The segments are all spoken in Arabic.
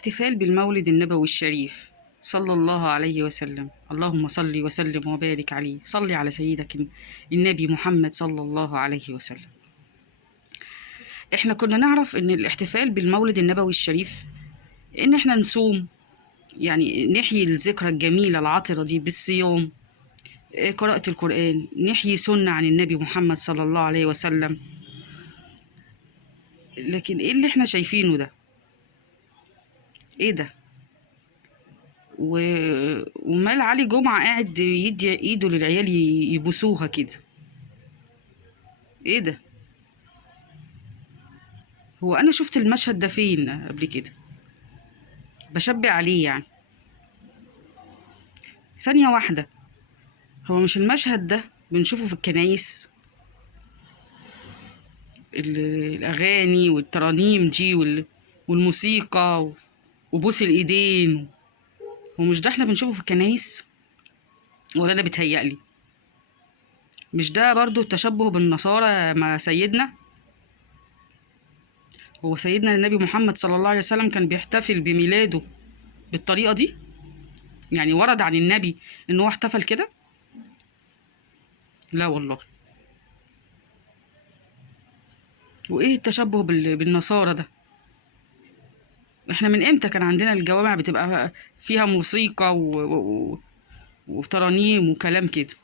الاحتفال بالمولد النبوي الشريف صلى الله عليه وسلم. اللهم صل وسلم وبارك عليه. صل على سيدك النبي محمد صلى الله عليه وسلم. احنا كنا نعرف ان الاحتفال بالمولد النبوي الشريف ان احنا نصوم، يعني نحيي الذكرى الجميلة العطرة دي بالصيام، قراءة القرآن، نحيي سنة عن النبي محمد صلى الله عليه وسلم. لكن ايه اللي احنا شايفينه ده؟ ايه ده؟ ومال علي جمعة قاعد يدي ايده للعيال يبوسوها كده. ايه ده؟ هو انا شفت المشهد ده فين قبل كده؟ بشبع عليه يعني. ثانية واحدة، هو مش المشهد ده بنشوفه في الكنايس؟ الأغاني والترانيم دي والموسيقى وبوس الإيدين، ومش ده احنا بنشوفه في الكنايس؟ ولا أنا بتهيألي؟ مش ده برضو التشبه بالنصارى مع سيدنا؟ هو سيدنا النبي محمد صلى الله عليه وسلم كان بيحتفل بميلاده بالطريقة دي؟ يعني ورد عن النبي إن هو احتفل كده؟ لا والله. وإيه التشبه بالنصارى ده؟ احنا من امتى كان عندنا الجوامع بتبقى فيها موسيقى وترانيم وكلام كده؟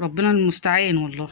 ربنا المستعان والله.